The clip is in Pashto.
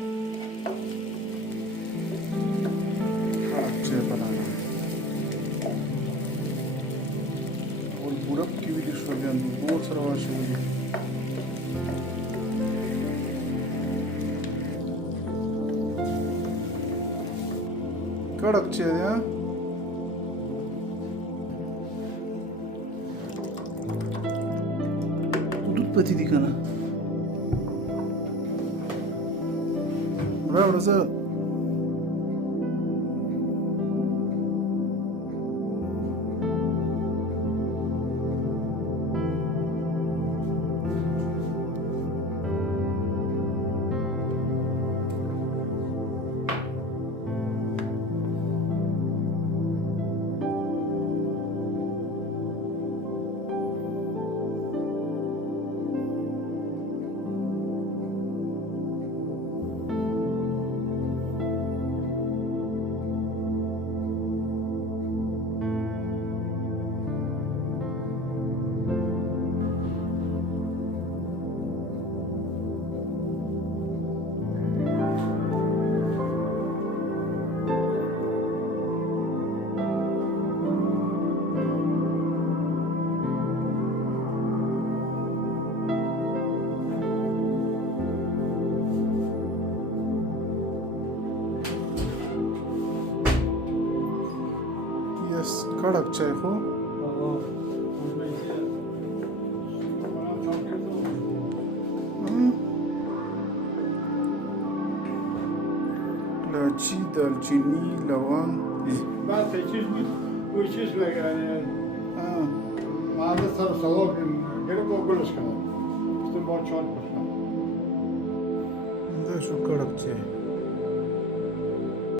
چه بلانا اول بورب کې ویل شو بیا بور سره واچولي کڑک چې دی دود پتی دی کنه راوړه زه یس کڑک چای خو لاچی دالچینی لونگ بعد چیز بود کوئی چیز لگانے ماده سر سواب گره با گلش کنم تو با چار پشتم ده شو کڑک چای